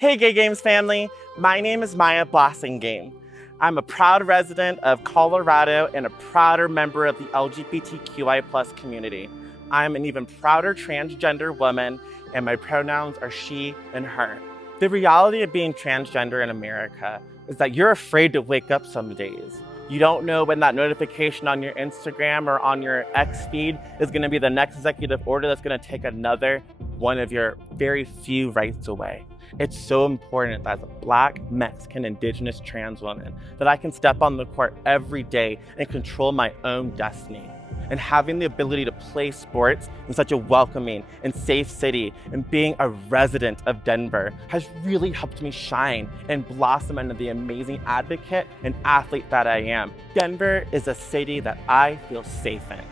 Hey Gay Games family, my name is Maya Blassingame. I'm a proud resident of Colorado and a prouder member of the LGBTQI+ community. I'm an even prouder transgender woman, and my pronouns are she and her. The reality of being transgender in America is that you're afraid to wake up some days. You don't know when that notification on your Instagram or on your X feed is going to be the next executive order that's going to take another one of your very few rights away. It's so important that as a Black, Mexican, Indigenous trans woman that I can step on the court every day and control my own destiny. And having the ability to play sports in such a welcoming and safe city and being a resident of Denver has really helped me shine and blossom into the amazing advocate and athlete that I am. Denver is a city that I feel safe in,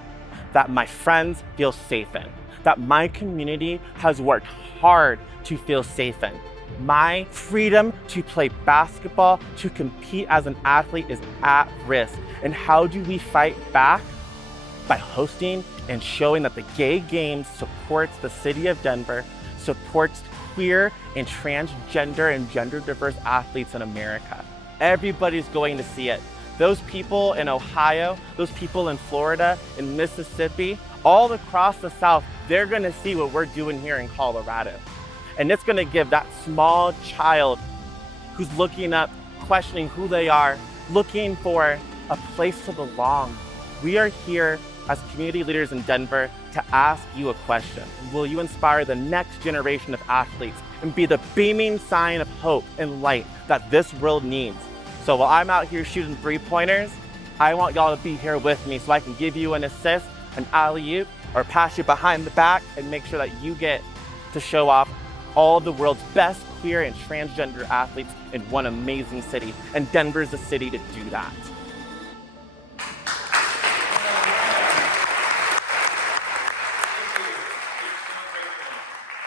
that my friends feel safe in, that my community has worked hard to feel safe in. My freedom to play basketball, to compete as an athlete is at risk. And how do we fight back? By hosting and showing that the Gay Games supports the city of Denver, supports queer and transgender and gender diverse athletes in America. Everybody's going to see it. Those people in Ohio, those people in Florida, in Mississippi, all across the South, they're gonna see what we're doing here in Colorado. And it's gonna give that small child who's looking up, questioning who they are, looking for a place to belong. We are here as community leaders in Denver to ask you a question. Will you inspire the next generation of athletes and be the beaming sign of hope and light that this world needs? So while I'm out here shooting three-pointers, I want y'all to be here with me so I can give you an assist, an alley-oop, or pass you behind the back and make sure that you get to show off all of the world's best queer and transgender athletes in one amazing city. And Denver's the city to do that.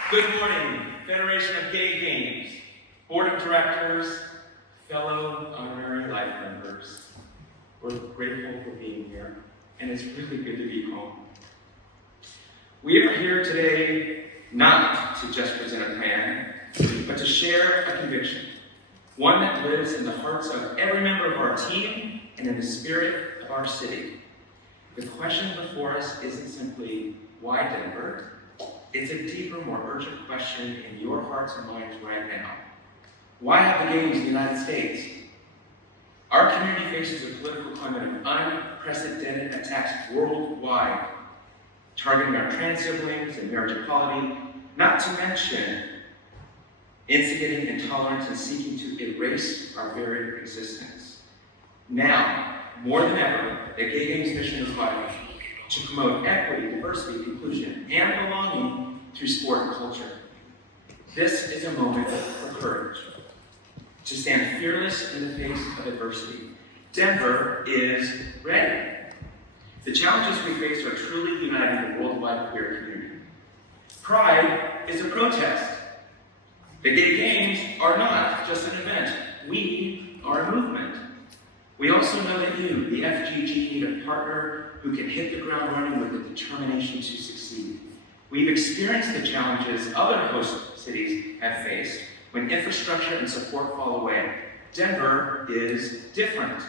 Good morning, Federation of Gay Games, Board of Directors, fellow honorary life members. We're grateful for being here, and it's really good to be home. We are here today not to just present a plan, but to share a conviction, one that lives in the hearts of every member of our team and in the spirit of our city. The question before us isn't simply, why Denver? It's a deeper, more urgent question in your hearts and minds right now. Why have the Games in the United States? Our community faces a political climate of unprecedented attacks worldwide, targeting our trans siblings and marriage equality, not to mention instigating intolerance and seeking to erase our very existence. Now, more than ever, the Gay Games mission is vital to promote equity, diversity, inclusion, and belonging through sport and culture. This is a moment for courage, to stand fearless in the face of adversity. Denver is ready. The challenges we face are truly uniting the worldwide queer community. Pride is a protest. The Gay Games are not just an event. We are a movement. We also know that you, the FGG, need a partner who can hit the ground running with the determination to succeed. We've experienced the challenges other host cities have faced when infrastructure and support fall away. Denver is different.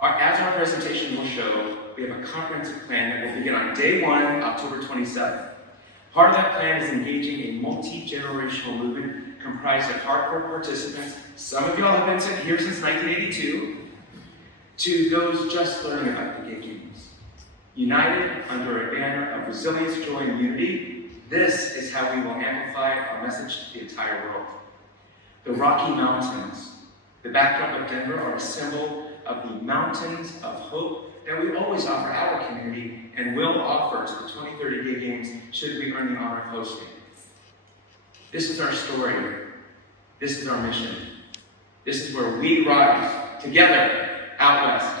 As our presentation will show, we have a comprehensive plan that will begin on day one, October 27th. Part of that plan is engaging a multi-generational movement comprised of hardcore participants, some of y'all have been here since 1982, to those just learning about the Gay Games. United under a banner of resilience, joy, and unity, this is how we will amplify our message to the entire world. The Rocky Mountains, the backdrop of Denver, are a symbol of the mountains of hope that we always offer our community and will offer to the 2030 Gay Games should we earn the honor of hosting. This is our story. This is our mission. This is where we rise together out west.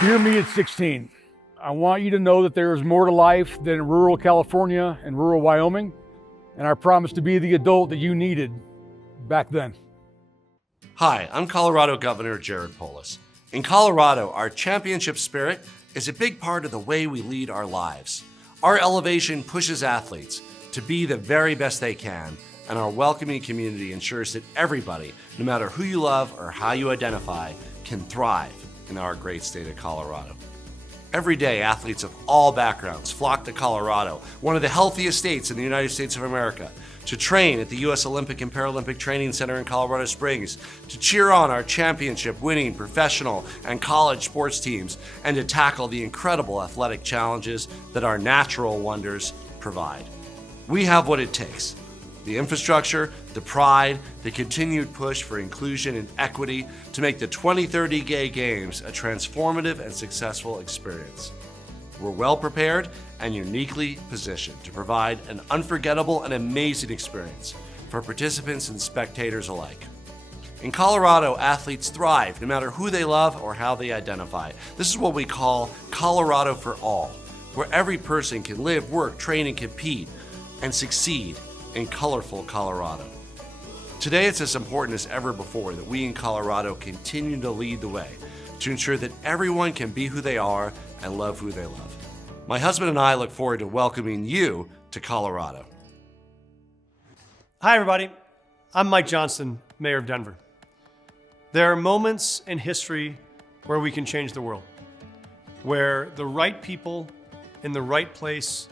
Dear me at 16, I want you to know that there is more to life than rural California and rural Wyoming, and I promise to be the adult that you needed back then. Hi, I'm Colorado Governor Jared Polis. In Colorado, our championship spirit is a big part of the way we lead our lives. Our elevation pushes athletes to be the very best they can, and our welcoming community ensures that everybody, no matter who you love or how you identify, can thrive in our great state of Colorado. Every day, athletes of all backgrounds flock to Colorado, one of the healthiest states in the United States of America, to train at the U.S. Olympic and Paralympic Training Center in Colorado Springs, to cheer on our championship-winning professional and college sports teams, and to tackle the incredible athletic challenges that our natural wonders provide. We have what it takes: the infrastructure, the pride, the continued push for inclusion and equity to make the 2030 Gay Games a transformative and successful experience. We're well prepared and uniquely positioned to provide an unforgettable and amazing experience for participants and spectators alike. In Colorado, athletes thrive no matter who they love or how they identify. This is what we call Colorado for All, where every person can live, work, train, and compete and succeed in colorful Colorado. Today, it's as important as ever before that we in Colorado continue to lead the way to ensure that everyone can be who they are and love who they love. My husband and I look forward to welcoming you to Colorado. Hi, everybody. I'm Mike Johnston, Mayor of Denver. There are moments in history where we can change the world, where the right people in the right place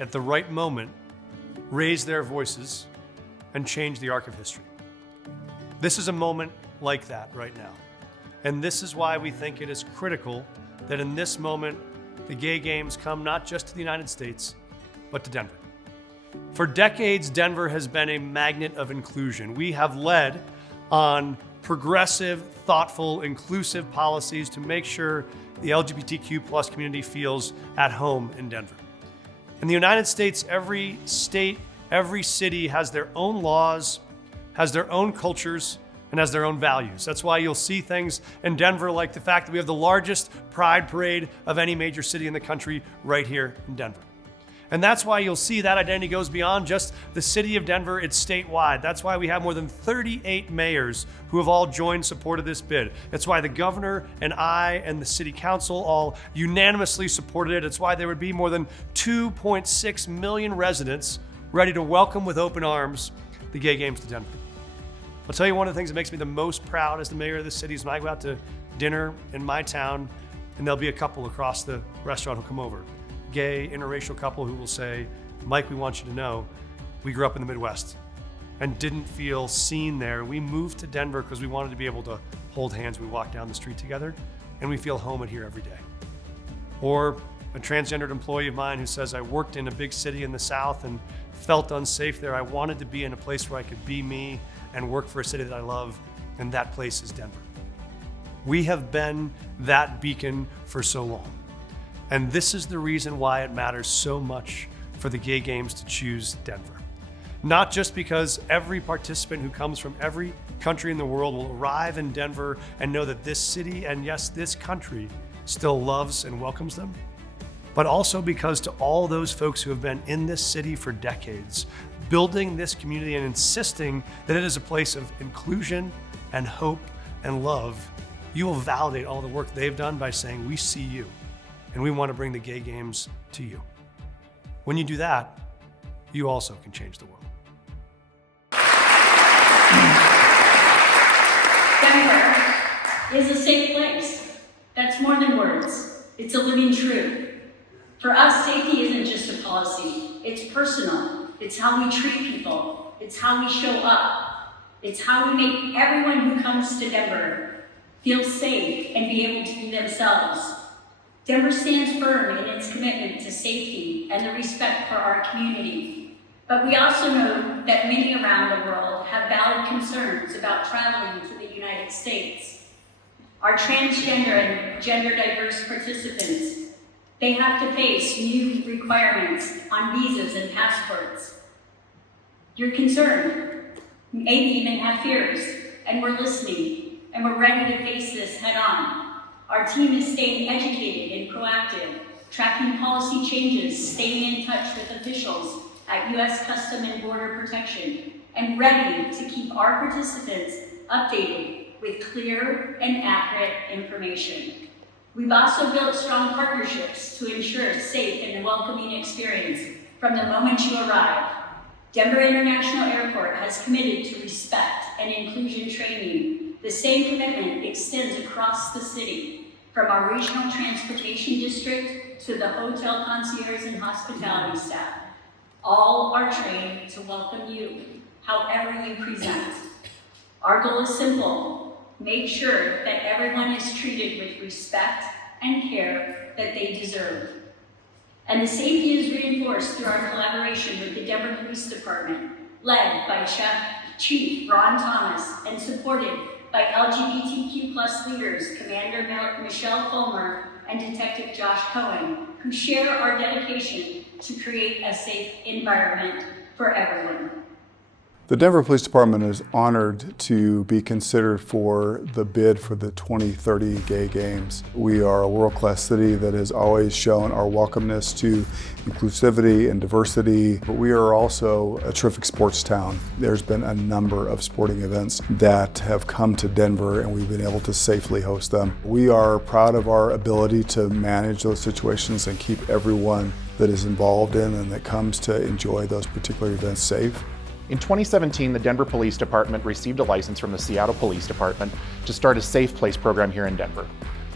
at the right moment raise their voices and change the arc of history. This is a moment like that right now. And this is why we think it is critical that in this moment, the Gay Games come not just to the United States, but to Denver. For decades, Denver has been a magnet of inclusion. We have led on progressive, thoughtful, inclusive policies to make sure the LGBTQ plus community feels at home in Denver. In the United States, every state, every city has their own laws, has their own cultures, and has their own values. That's why you'll see things in Denver like the fact that we have the largest pride parade of any major city in the country right here in Denver. And that's why you'll see that identity goes beyond just the city of Denver, it's statewide. That's why we have more than 38 mayors who have all joined support of this bid. That's why the governor and I and the city council all unanimously supported it. It's why there would be more than 2.6 million residents ready to welcome with open arms the Gay Games to Denver. I'll tell you one of the things that makes me the most proud as the mayor of the city is when I go out to dinner in my town and there'll be a couple across the restaurant who'll come over. Gay, interracial couple who will say, Mike, we want you to know, we grew up in the Midwest and didn't feel seen there. We moved to Denver because we wanted to be able to hold hands. We walk down the street together and we feel home at here every day. Or a transgendered employee of mine who says, I worked in a big city in the South and felt unsafe there. I wanted to be in a place where I could be me and work for a city that I love, and that place is Denver. We have been that beacon for so long. And this is the reason why it matters so much for the Gay Games to choose Denver. Not just because every participant who comes from every country in the world will arrive in Denver and know that this city, and yes, this country, still loves and welcomes them, but also because to all those folks who have been in this city for decades, building this community and insisting that it is a place of inclusion and hope and love, you will validate all the work they've done by saying, we see you, and we want to bring the Gay Games to you. When you do that, you also can change the world. Denver is a safe place. That's more than words. It's a living truth. For us, safety isn't just a policy. It's personal. It's how we treat people. It's how we show up. It's how we make everyone who comes to Denver feel safe and be able to be themselves. Denver stands firm in its commitment to safety and the respect for our community. But we also know that many around the world have valid concerns about traveling to the United States. Our transgender and gender diverse participants, they have to face new requirements on visas and passports. You're concerned, maybe even have fears, and we're listening, and we're ready to face this head on. Our team is staying educated and proactive, tracking policy changes, staying in touch with officials at U.S. Customs and Border Protection, and ready to keep our participants updated with clear and accurate information. We've also built strong partnerships to ensure a safe and welcoming experience from the moment you arrive. Denver International Airport has committed to respect and inclusion training. The same commitment extends across the city, from our regional transportation district to the hotel concierge and hospitality staff. All are trained to welcome you, however you present. Our goal is simple: make sure that everyone is treated with respect and care that they deserve. And the safety is reinforced through our collaboration with the Denver Police Department, led by Chief Ron Thomas and supported by LGBTQ plus leaders, Commander Michelle Fulmer and Detective Josh Cohen, who share our dedication to create a safe environment for everyone. The Denver Police Department is honored to be considered for the bid for the 2030 Gay Games. We are a world-class city that has always shown our welcomeness to inclusivity and diversity, but we are also a terrific sports town. There's been a number of sporting events that have come to Denver and we've been able to safely host them. We are proud of our ability to manage those situations and keep everyone that is involved in and that comes to enjoy those particular events safe. In 2017, the Denver Police Department received a license from the Seattle Police Department to start a Safe Place program here in Denver.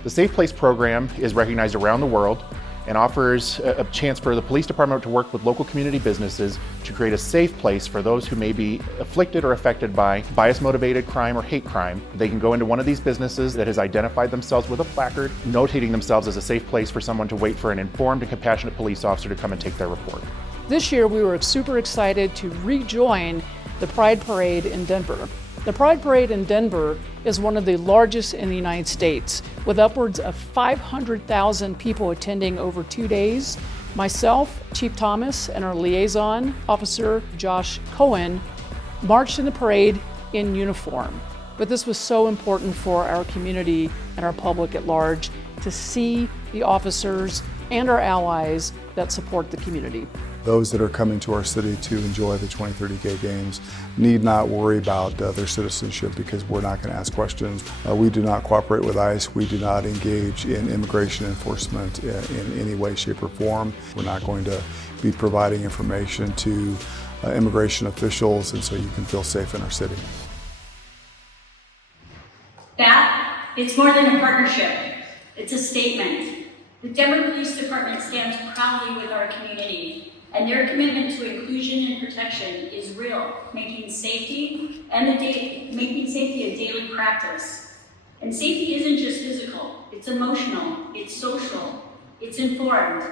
The Safe Place program is recognized around the world and offers a chance for the police department to work with local community businesses to create a safe place for those who may be afflicted or affected by bias-motivated crime or hate crime. They can go into one of these businesses that has identified themselves with a placard, notating themselves as a safe place for someone to wait for an informed and compassionate police officer to come and take their report. This year, we were super excited to rejoin the Pride Parade in Denver. The Pride Parade in Denver is one of the largest in the United States, with upwards of 500,000 people attending over 2 days. Myself, Chief Thomas, and our liaison officer, Josh Cohen, marched in the parade in uniform. But this was so important for our community and our public at large to see the officers and our allies that support the community. Those that are coming to our city to enjoy the 2030 Gay Games need not worry about their citizenship because we're not going to ask questions. We do not cooperate with ICE. We do not engage in immigration enforcement in any way, shape, or form. We're not going to be providing information to immigration officials, and so you can feel safe in our city. It's more than a partnership. It's a statement. The Denver Police Department stands proudly with our community, and their commitment to inclusion and protection is real, making safety a daily practice. And safety isn't just physical, it's emotional, it's social, it's informed.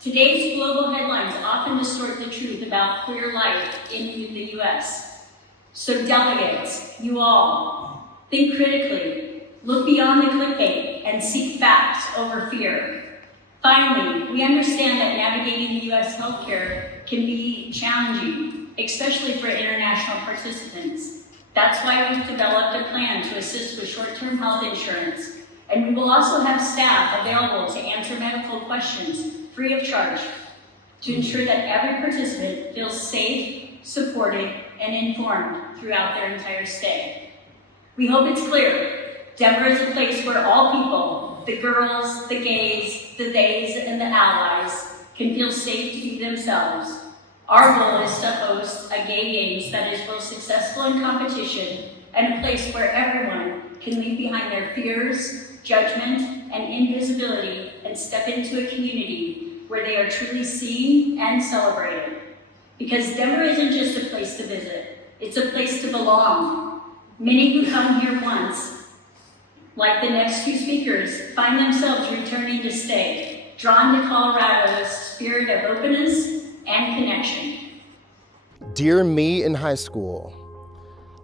Today's global headlines often distort the truth about queer life in the US. So delegates, you all, think critically, look beyond the clickbait and seek facts over fear. Finally, we understand that navigating the U.S. healthcare can be challenging, especially for international participants. That's why we've developed a plan to assist with short-term health insurance, and we will also have staff available to answer medical questions free of charge to ensure that every participant feels safe, supported, and informed throughout their entire stay. We hope it's clear. Denver is a place where all people, the girls, the gays, the theys, and the allies, can feel safe to be themselves. Our goal is to host a Gay Games that is both successful in competition and a place where everyone can leave behind their fears, judgment, and invisibility and step into a community where they are truly seen and celebrated. Because Denver isn't just a place to visit, it's a place to belong. Many who come here once, like the next few speakers, find themselves returning to stay, drawn to Colorado's spirit of openness and connection. Dear me in high school,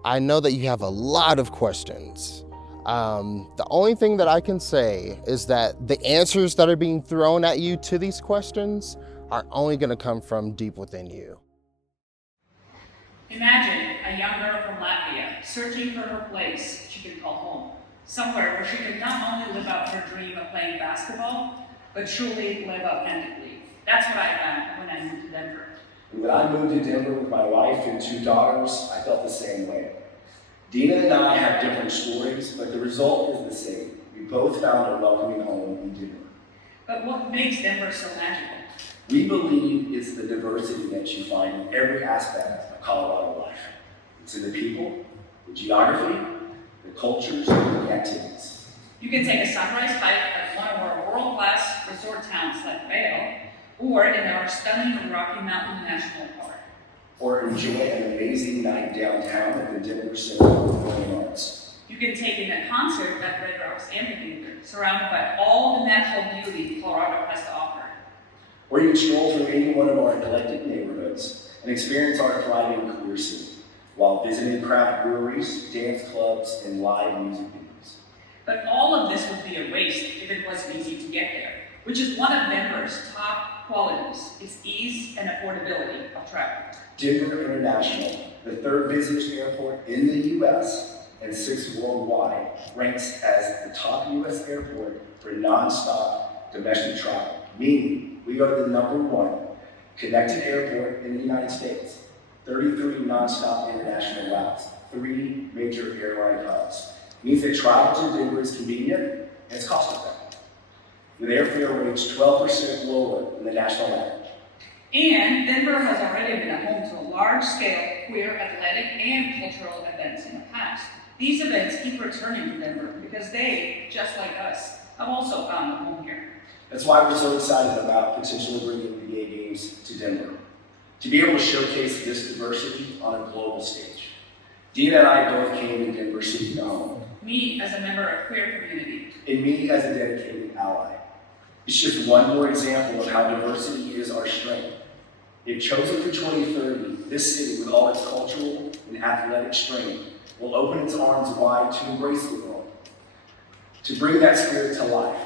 I know that you have a lot of questions. The only thing that I can say is that the answers that are being thrown at you to these questions are only going to come from deep within you. Imagine a young girl from Latvia searching for her place she could call home. Somewhere where she could not only live out her dream of playing basketball, but truly live authentically. That's what I found when I moved to Denver. When I moved to Denver with my wife and 2 daughters, I felt the same way. Dina and I have different stories, but the result is the same. We both found a welcoming home in Denver. But what makes Denver so magical? We believe it's the diversity that you find in every aspect of Colorado life. It's in the people, the geography, the cultures, and the activities. You can take a sunrise hike at one of our world-class resort towns like Vail, or in our stunning Rocky Mountain National Park. Or enjoy an amazing night downtown at the Denver Center for Performing Arts. You can take in a concert at Red Rocks Amphitheater, surrounded by all the natural beauty Colorado has to offer. Or you can stroll through any one of our eclectic neighborhoods and experience our thriving queer scene, while visiting craft breweries, dance clubs, and live music venues. But all of this would be a waste if it wasn't easy to get there, which is one of Denver's top qualities, its ease and affordability of travel. Denver International, the third busiest airport in the U.S. and 6th worldwide, ranks as the top U.S. airport for non-stop domestic travel, meaning we are the #1 connected airport in the United States, 33 non-stop international routes, 3 major airline hubs. Means that travel to Denver is convenient and it's cost-effective, with airfare rates 12% lower than the national average. And Denver has already been a home to large-scale queer athletic and cultural events in the past. These events keep returning to Denver because they, just like us, have also found a home here. That's why we're so excited about potentially bringing the Gay Games to Denver, to be able to showcase this diversity on a global stage. Dina and I both came to Denver City to home. Me as a member of queer community. And me as a dedicated ally. It's just one more example of how diversity is our strength. If chosen for 2030, this city, with all its cultural and athletic strength, will open its arms wide to embrace the world. To bring that spirit to life,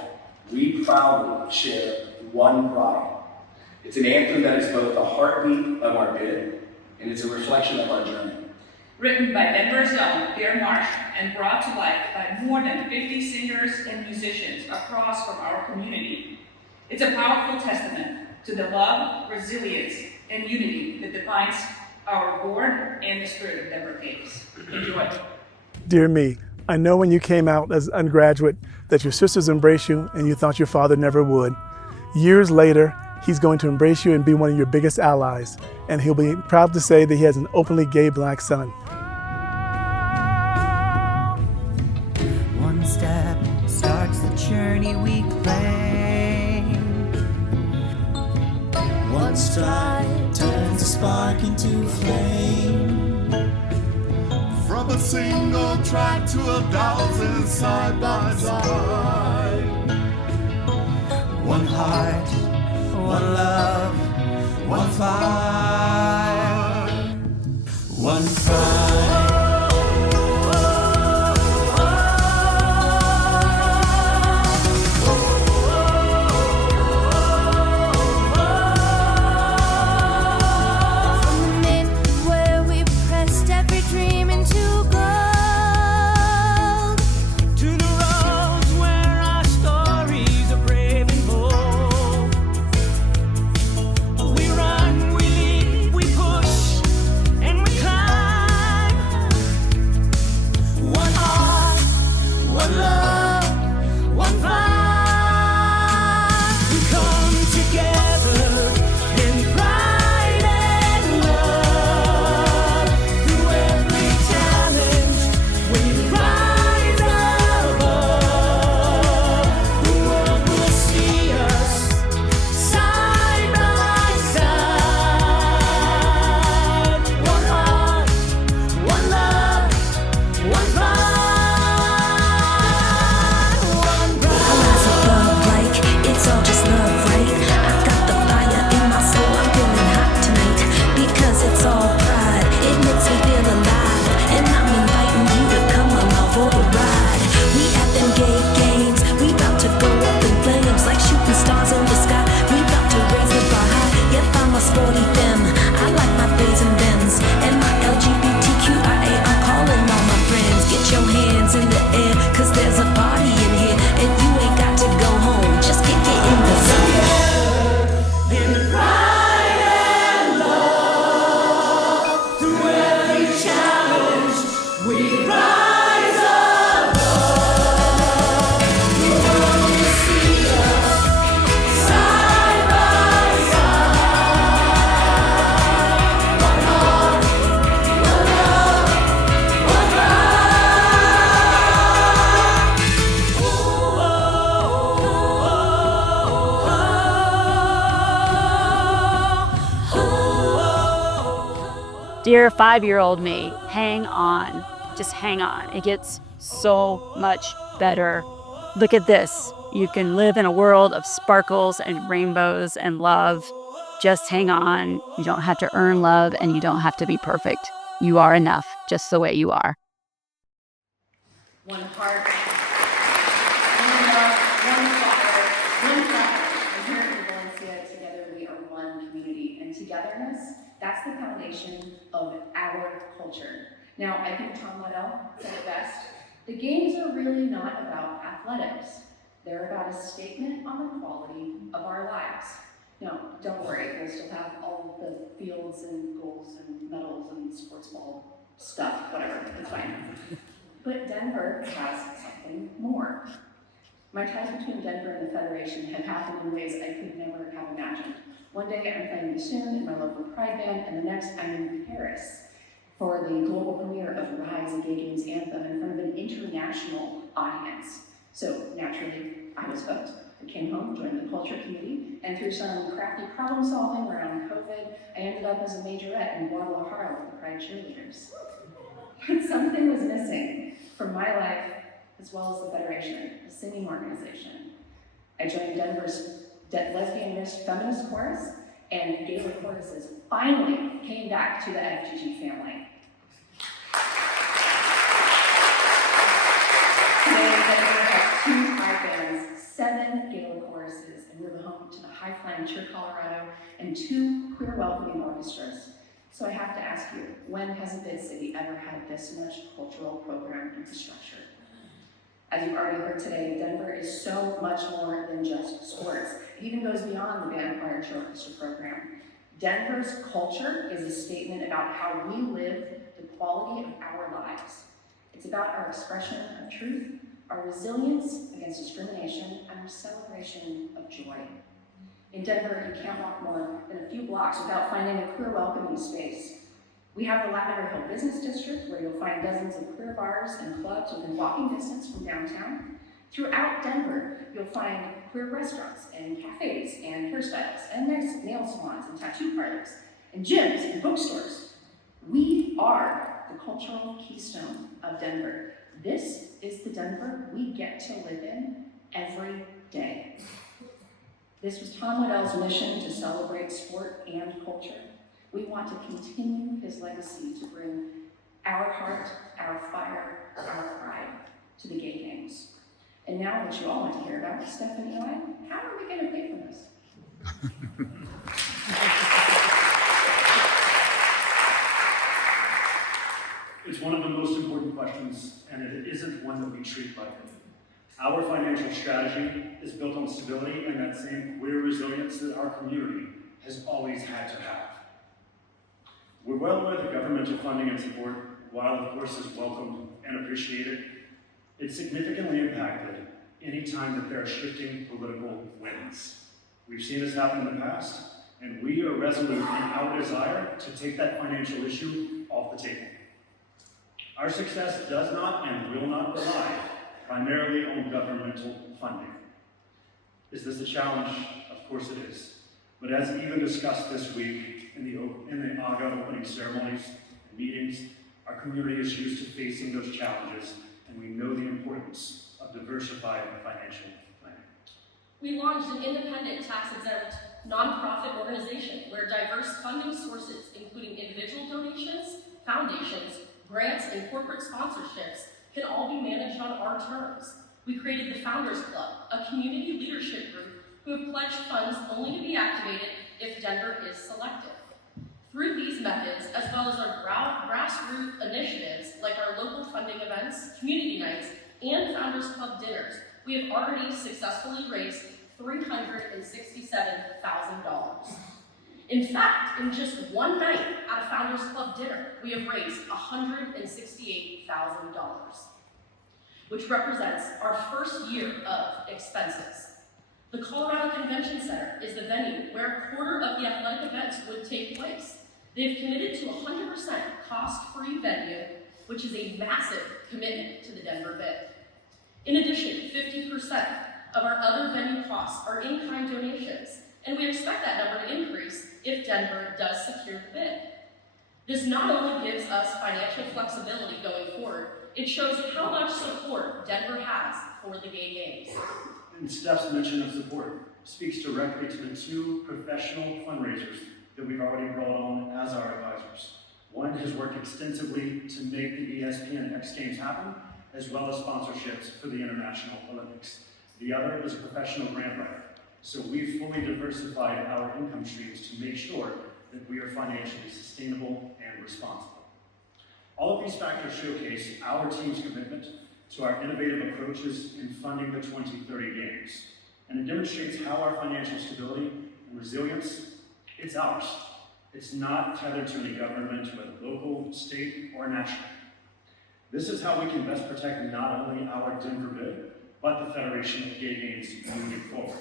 we proudly share One Pride. It's an anthem that is both a heartbeat of our bid, and it's a reflection of our journey. Written by Denver's own Dear Marsh and brought to life by more than 50 singers and musicians across from our community. It's a powerful testament to the love, resilience, and unity that defines our board and the spirit of Denver Games. Enjoy. Dear me, I know when you came out as an undergraduate that your sisters embraced you and you thought your father never would. Years later, he's going to embrace you and be one of your biggest allies, and he'll be proud to say that he has an openly gay black son. One step starts the journey we claim. One stride turns a spark into flame. From a single track to 1,000 side by side. One heart, one love, one fire, one pride. We run, we lead, we Dear 5-year-old me, hang on. Just hang on. It gets so much better. Look at this. You can live in a world of sparkles and rainbows and love. Just hang on. You don't have to earn love and you don't have to be perfect. You are enough just the way you are. One heart, one love, one fire, one flag. And here in Valencia, together we are one community. And togetherness, that's the foundation of our culture. Now, I think Tom Liddell said it best. The games are really not about athletics. They're about a statement on the quality of our lives. No, don't worry, we'll still have all of the fields and goals and medals and sports ball stuff, whatever, it's fine. But Denver has something more. My ties between Denver and the Federation have happened in ways I could never have imagined. One day I'm playing bassoon in my local pride band, and the next I'm in Paris for the global premiere of Rise, a Gay Games Anthem in front of an international audience. So naturally, I was hooked. I came home, joined the culture committee, and through some crafty problem solving around COVID, I ended up as a majorette in Guadalajara with the Pride cheerleaders. But something was missing from my life, as well as the Federation, a singing organization. I joined Denver's lesbian-rich feminist chorus, and Gaelic choruses finally came back to the FGG family. Today, Denver has 2 pride bands, 7 Gaelic choruses, and we're the home to the high-flying Cheer Colorado and 2 queer welcoming orchestras. So I have to ask you, when has a big city ever had this much cultural program infrastructure? As you've already heard today, Denver is so much more than just sports. It even goes beyond the band, choir, and orchestra program. Denver's culture is a statement about how we live the quality of our lives. It's about our expression of truth, our resilience against discrimination, and our celebration of joy. In Denver, you can't walk more than a few blocks without finding a queer welcoming space. We have the Lavender Hill Business District, where you'll find dozens of queer bars and clubs within walking distance from downtown. Throughout Denver, you'll find queer restaurants and cafes and hairstyles and nail salons and tattoo parlors and gyms and bookstores. We are the cultural keystone of Denver. This is the Denver we get to live in every day. This was Tom Liddell's mission to celebrate sport and culture. We want to continue his legacy to bring our heart, our fire, our pride to the Gay Games. And now that you all want to hear about Steph and Eli, how are we going to pay for this? It's one of the most important questions, and it isn't one that we treat lightly. Our financial strategy is built on stability and that same queer resilience that our community has always had to have. We're well aware that governmental funding and support, while of course is welcomed and appreciated, it's significantly impacted any time that there are shifting political winds. We've seen this happen in the past, and we are resolute in our desire to take that financial issue off the table. Our success does not and will not rely primarily on governmental funding. Is this a challenge? Of course it is. But as even discussed this week in the AGA opening ceremonies and meetings, our community is used to facing those challenges, and we know the importance of diversified financial planning. We launched an independent, tax-exempt, nonprofit organization where diverse funding sources, including individual donations, foundations, grants, and corporate sponsorships, can all be managed on our terms. We created the Founders Club, a community leadership group who have pledged funds only to be activated if Denver is selected. Through these methods, as well as our grassroots initiatives like our local funding events, community nights, and Founders Club dinners, we have already successfully raised $367,000. In fact, in just one night at a Founders Club dinner, we have raised $168,000, which represents our first year of expenses. The Colorado Convention Center is the venue where a quarter of the athletic events would take place. They've committed to 100% cost-free venue, which is a massive commitment to the Denver bid. In addition, 50% of our other venue costs are in-kind donations, and we expect that number to increase if Denver does secure the bid. This not only gives us financial flexibility going forward, it shows how much support Denver has for the Gay Games. And Steph's mention of support speaks directly to the two professional fundraisers that we've already brought on as our advisors. One has worked extensively to make the ESPN X Games happen, as well as sponsorships for the International Olympics. The other is a professional grant writer. So we've fully diversified our income streams to make sure that we are financially sustainable and responsible. All of these factors showcase our team's commitment to our innovative approaches in funding the 2030 Games. And it demonstrates how our financial stability and resilience, it's ours. It's not tethered to any government, whether local, state, or national. This is how we can best protect not only our Denver bid, but the Federation of Gay Games moving forward.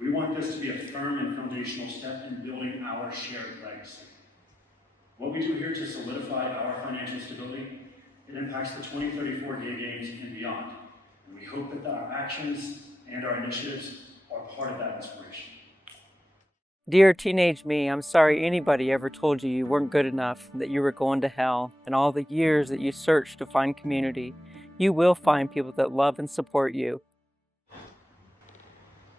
We want this to be a firm and foundational step in building our shared legacy. What we do here to solidify our financial stability, it impacts the 2034 Gay Games and beyond. And we hope that our actions and our initiatives are part of that inspiration. Dear teenage me, I'm sorry anybody ever told you you weren't good enough, that you were going to hell, and all the years that you searched to find community. You will find people that love and support you.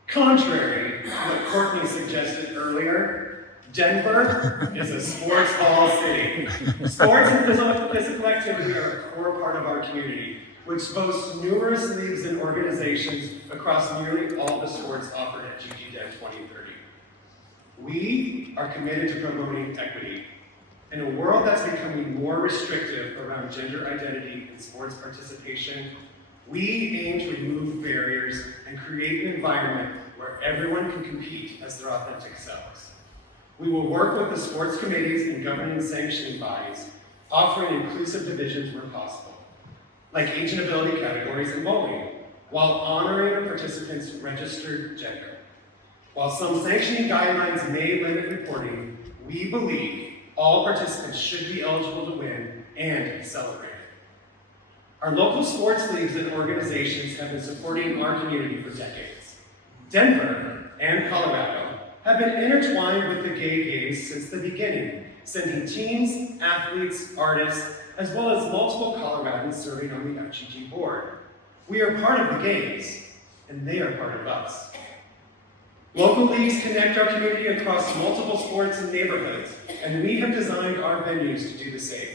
Contrary to what Courtney suggested earlier, Denver is a sports ball city. Sports and physical activity are a core part of our community, which boasts numerous leagues and organizations across nearly all the sports offered at GG Den 2030. We are committed to promoting equity. In a world that's becoming more restrictive around gender identity and sports participation, we aim to remove barriers and create an environment where everyone can compete as their authentic selves. We will work with the sports committees and governing sanctioning bodies, offering inclusive divisions where possible, like age and ability categories in bowling, while honoring the participants' registered gender. While some sanctioning guidelines may limit reporting, we believe all participants should be eligible to win and be celebrated. Our local sports leagues and organizations have been supporting our community for decades. Denver and Colorado have been intertwined with the Gay Games since the beginning, sending teams, athletes, artists, as well as multiple Coloradans serving on the FGG board. We are part of the Games, and they are part of us. Local leagues connect our community across multiple sports and neighborhoods, and we have designed our venues to do the same.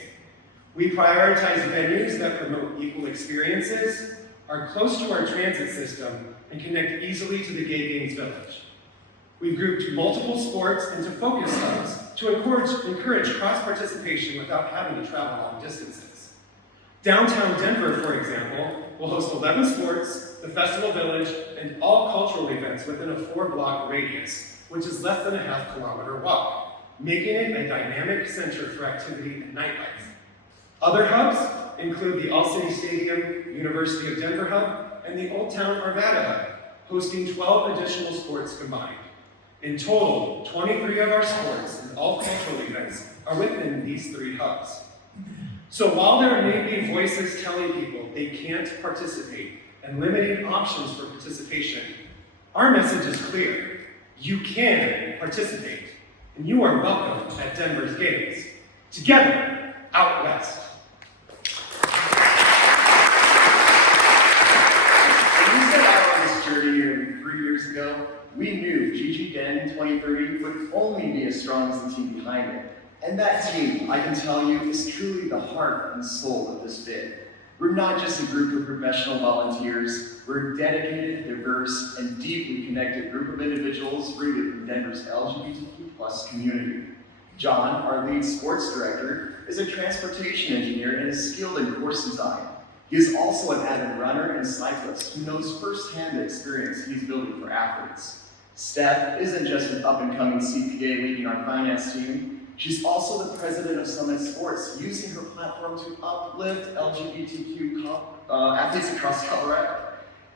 We prioritize venues that promote equal experiences, are close to our transit system, and connect easily to the Gay Games Village. We've grouped multiple sports into focus hubs to encourage cross-participation without having to travel long distances. Downtown Denver, for example, will host 11 sports, the Festival Village, and all cultural events within a 4-block radius, which is less than a half-kilometer walk, making it a dynamic center for activity and nightlife. Other hubs include the All-City Stadium, University of Denver Hub, and the Old Town Arvada Hub, hosting 12 additional sports combined. In total, 23 of our sports and all cultural events are within these 3 hubs. So while there may be voices telling people they can't participate and limiting options for participation, our message is clear. You can participate, and you are welcome at Denver's Games. Together, out west. When we set out on this journey nearly 3 years ago, we knew GG Den 2030 would only be as strong as the team behind it. And that team, I can tell you, is truly the heart and soul of this bid. We're not just a group of professional volunteers, we're a dedicated, diverse, and deeply connected group of individuals rooted in Denver's LGBTQ+ community. John, our lead sports director, is a transportation engineer and is skilled in course design. He is also an avid runner and cyclist who knows firsthand the experience he's building for athletes. Steph isn't just an up-and-coming CPA leading our finance team. She's also the president of Summit Sports, using her platform to uplift LGBTQ athletes across Colorado.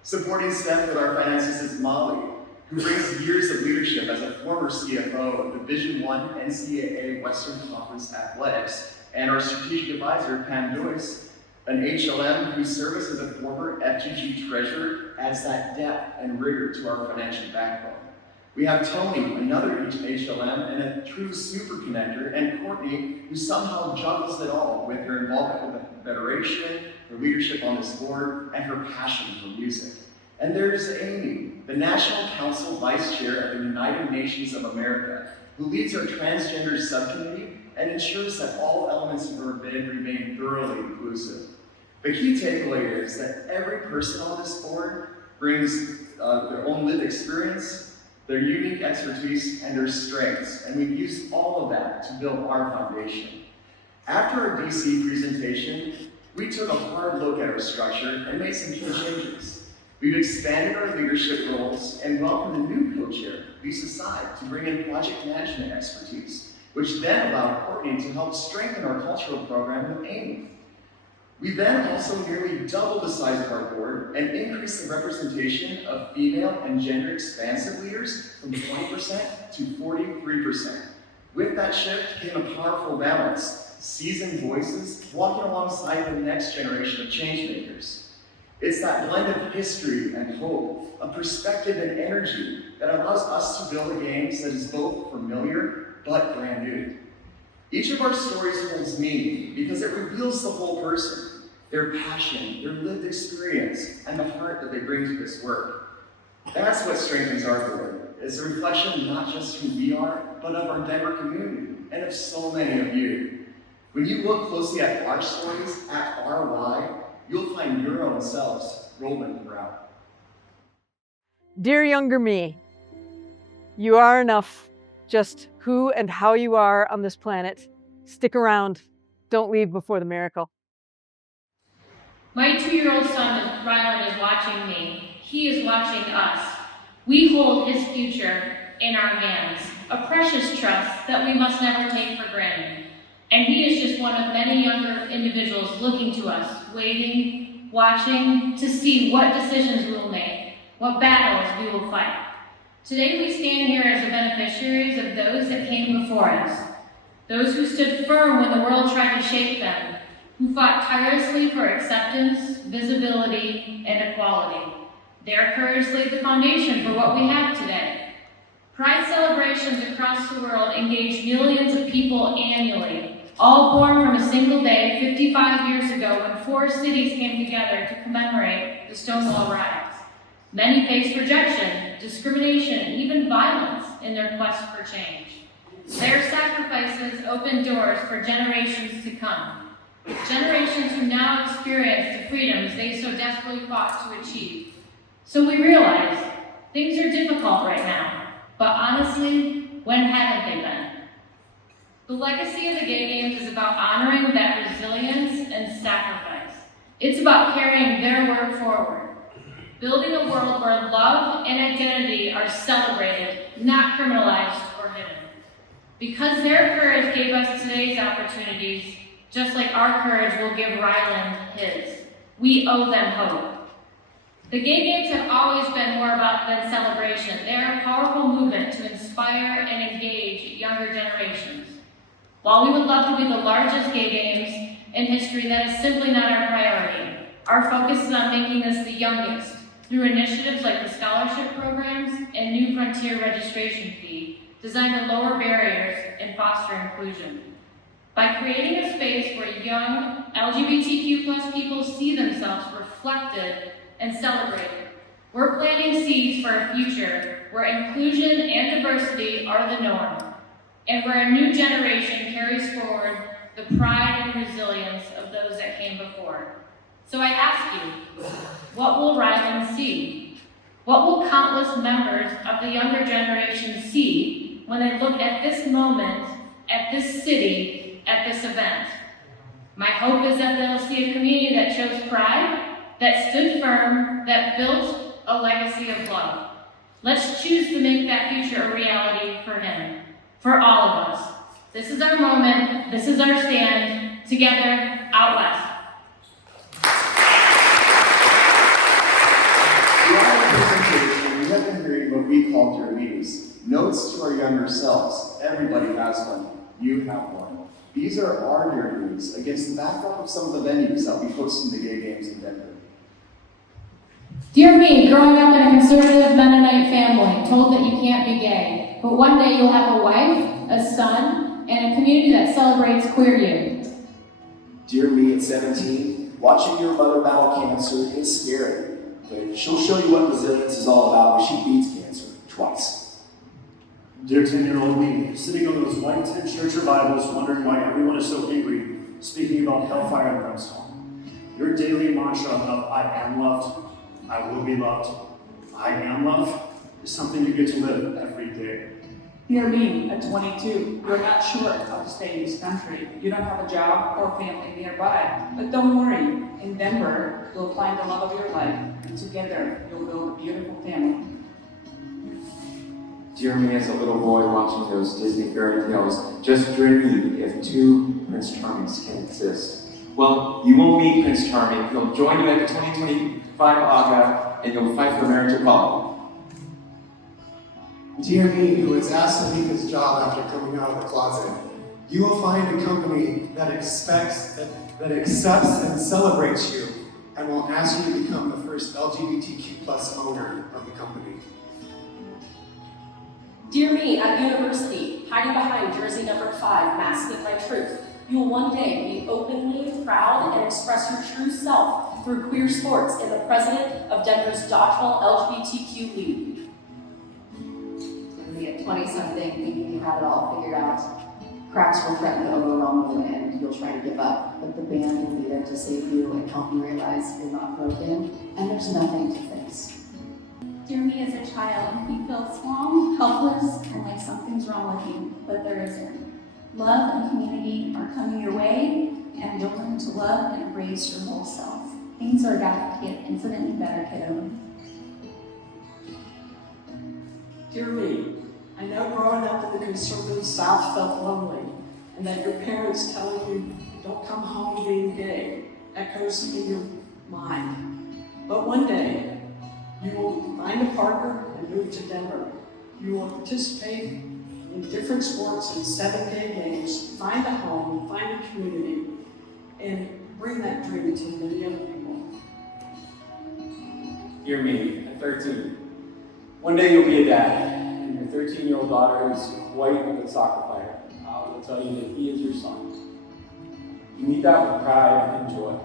Supporting Steph with our finances is Molly, who brings years of leadership as a former CFO of Division I NCAA Western Conference Athletics, and our strategic advisor, Pam Joyce, an HLM whose service as a former FGG treasurer adds that depth and rigor to our financial backbone. We have Tony, another HLM and a true super connector, and Courtney, who somehow juggles it all with her involvement with the Federation, her leadership on this board, and her passion for music. And there's Amy, the National Council Vice Chair of the United Nations of America, who leads our transgender subcommittee and ensures that all elements of our bid remain thoroughly inclusive. The key takeaway is that every person on this board brings their own lived experience, their unique expertise, and their strengths, and we've used all of that to build our foundation. After our DC presentation, we took a hard look at our structure and made some key changes. We've expanded our leadership roles and welcomed a new co-chair, Lisa Side, to bring in project management expertise, which then allowed Courtney to help strengthen our cultural program with Amy. We then also nearly doubled the size of our board and increased the representation of female and gender expansive leaders from 20% to 43%. With that shift came a powerful balance, seasoned voices walking alongside the next generation of change makers. It's that blend of history and hope, of perspective and energy that allows us to build a game that is both familiar but brand new. Each of our stories holds meaning because it reveals the whole person, their passion, their lived experience, and the heart that they bring to this work. That's what strengthens our board. It's a reflection not just who we are, but of our Denver community and of so many of you. When you look closely at our stories, at our why, you'll find your own selves rolling throughout. Dear younger me, you are enough, just who and how you are on this planet. Stick around. Don't leave before the miracle. My 2-year-old son, Rylan, is watching me. He is watching us. We hold his future in our hands, a precious trust that we must never take for granted. And he is just one of many younger individuals looking to us, waiting, watching to see what decisions we will make, what battles we will fight. Today we stand here as the beneficiaries of those that came before us, those who stood firm when the world tried to shake them, who fought tirelessly for acceptance, visibility, and equality. Their courage laid the foundation for what we have today. Pride celebrations across the world engage millions of people annually, all born from a single day 55 years ago when 4 cities came together to commemorate the Stonewall riots. Many faced rejection, discrimination, and even violence in their quest for change. Their sacrifices opened doors for generations to come. Generations who now experience the freedoms they so desperately fought to achieve. So we realize things are difficult right now, but honestly, when haven't they been? The legacy of the Gay Games is about honoring that resilience and sacrifice. It's about carrying their work forward, building a world where love and identity are celebrated, not criminalized or hidden. Because their courage gave us today's opportunities, just like our courage will give Ryland his. We owe them hope. The Gay Games have always been more than celebration. They are a powerful movement to inspire and engage younger generations. While we would love to be the largest Gay Games in history, that is simply not our priority. Our focus is on making us the youngest through initiatives like the scholarship programs and New Frontier registration fee, designed to lower barriers and foster inclusion. By creating a space where young LGBTQ+ people see themselves reflected and celebrated, we're planting seeds for a future where inclusion and diversity are the norm, and where a new generation carries forward the pride and resilience of those that came before. So I ask you, what will Ryland see? What will countless members of the younger generation see when they look at this moment, at this city, at this event? My hope is that they'll see a community that shows pride, that stood firm, that built a legacy of love. Let's choose to make that future a reality for him, for all of us. This is our moment, this is our stand, together, out west. Throughout the presentation, we have been hearing what we call dear me's, notes to our younger selves. Everybody has one. You have one. These are our dear me's against the backdrop of some of the venues that we host in the Gay Games in Denver. Dear me, growing up in a conservative Mennonite family, told that you can't be gay. But one day you'll have a wife, a son, and a community that celebrates queer you. Dear me at 17, watching your mother battle cancer is scary, but she'll show you what resilience is all about when she beats cancer twice. Dear 10-year-old me, sitting on those white tent church revivals, wondering why everyone is so angry, speaking about hellfire and brimstone. Your daily mantra of I am loved, I will be loved, I am loved, is something you get to live every day. Dear me, at 22, you're not sure how to stay in this country. You don't have a job or family nearby. But don't worry, in Denver, you'll find the love of your life, and together you'll build a beautiful family. Dear me as a little boy watching those Disney fairy tales, just dreaming if two Prince Charmings can exist. Well, you won't meet Prince Charming. He'll join you at the 2025 AGA, and you'll fight for marriage equality. Dear me, who is asked to leave his job after coming out of the closet, you will find a company that accepts and celebrates you and will ask you to become the first LGBTQ+ owner of the company. Dear me at university, hiding behind jersey number 5, masking my truth, you will one day be openly proud and express your true self through queer sports and the president of Denver's Dodgeball LGBTQ League. At 20-something, thinking you have it all figured out, cracks will threaten to overwhelm you and you'll try to give up, but the band will be there to save you and help you realize you're not broken and there's nothing to fix. Dear me as a child, you feel small, helpless, and like something's wrong with you, but there isn't. Love and community are coming your way, and you'll learn to love and embrace your whole self. Things are about to get infinitely better, kiddo. Dear me, I know growing up in the conservative South felt lonely, and that your parents telling you, don't come home being gay, echoes in your mind. But one day, you will find a partner and move to Denver. You will participate in different sports in 7 gay games, find a home, find a community, and bring that dream to many other people. Dear me, at 13, one day you'll be a dad. Your 13-year-old daughter is quite a good soccer player. I will tell you that he is your son. You meet that with pride and joy.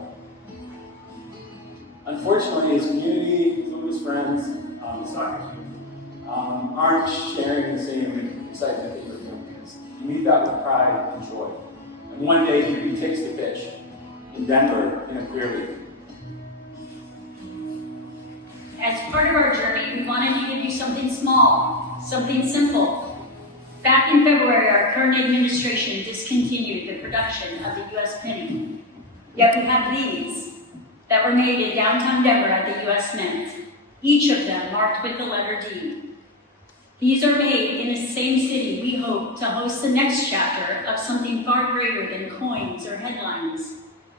Unfortunately, his community, some of his friends, the soccer community, aren't sharing the same excitement that you're feeling. You meet that with pride and joy. And one day he takes the pitch in Denver in a queer league. As part of our journey, we wanted you to do something small, something simple. Back in February, our current administration discontinued the production of the U.S. Penny. Yet we have these that were made in downtown Denver at the U.S. Mint, each of them marked with the letter D. These are made in the same city we hope to host the next chapter of something far greater than coins or headlines.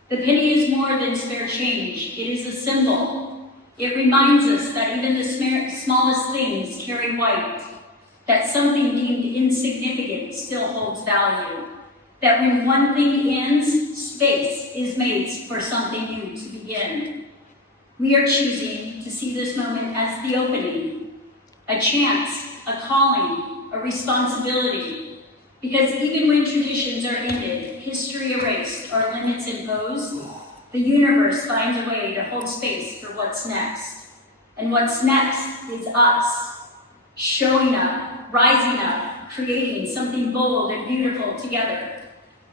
The penny is more than spare change. It is a symbol. It reminds us that even the smallest things carry weight, that something deemed insignificant still holds value, that when one thing ends, space is made for something new to begin. We are choosing to see this moment as the opening, a chance, a calling, a responsibility, because even when traditions are ended, history erased, or limits imposed, the universe finds a way to hold space for what's next. And what's next is us, showing up, rising up, creating something bold and beautiful together.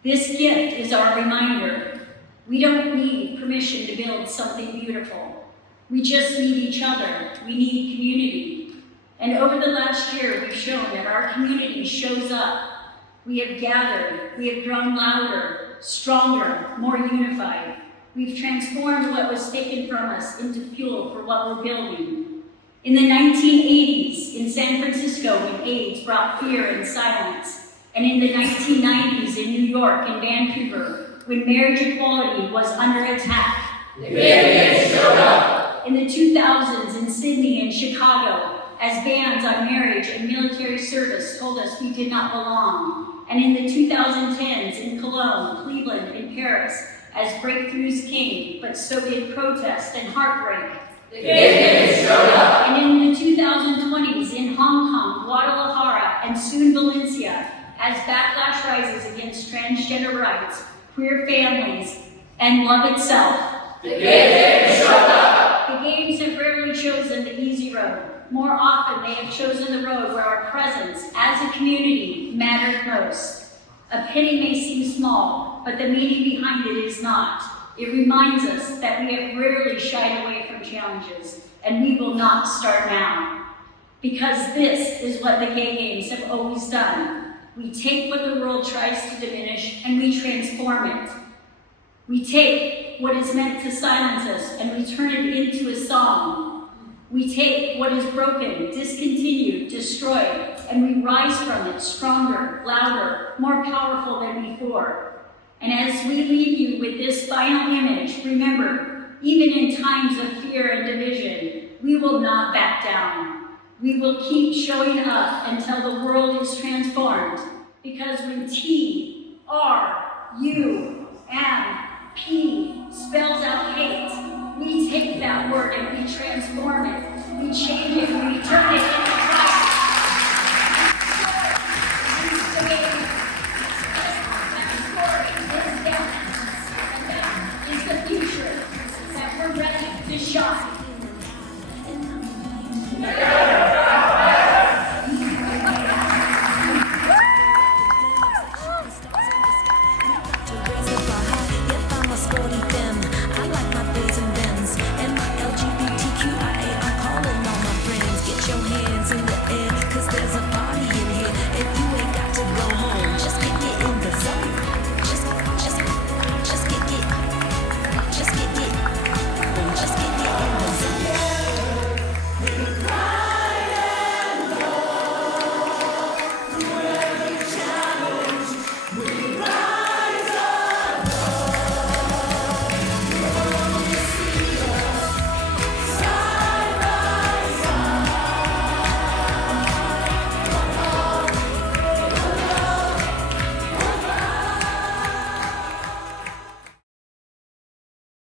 This gift is our reminder. We don't need permission to build something beautiful. We just need each other. We need community. And over the last year, we've shown that our community shows up. We have gathered. We have grown louder, stronger, more unified. We've transformed what was taken from us into fuel for what we're building. In the 1980s, in San Francisco, when AIDS brought fear and silence, and in the 1990s in New York and Vancouver, when marriage equality was under attack, the Gay Games showed up. In the 2000s in Sydney and Chicago, as bans on marriage and military service told us we did not belong, and in the 2010s in Cologne, Cleveland, and Paris, as breakthroughs came, but so did protest and heartbreak, The Gay Games showed up. And in the 2020s in Hong Kong, Guadalajara, and soon Valencia, as backlash rises against transgender rights, queer families, and love itself, the Gay Games showed up. The Games have rarely chosen the easy road. More often, they have chosen the road where our presence as a community mattered most. A penny may seem small, but the meaning behind it is not. It reminds us that we have rarely shied away from challenges, and we will not start now. Because this is what the Gay Games have always done. We take what the world tries to diminish, and we transform it. We take what is meant to silence us, and we turn it into a song. We take what is broken, discontinued, destroyed, and we rise from it stronger, louder, more powerful than before. And as we leave you with this final image, remember, even in times of fear and division, we will not back down. We will keep showing up until the world is transformed. Because when TRUE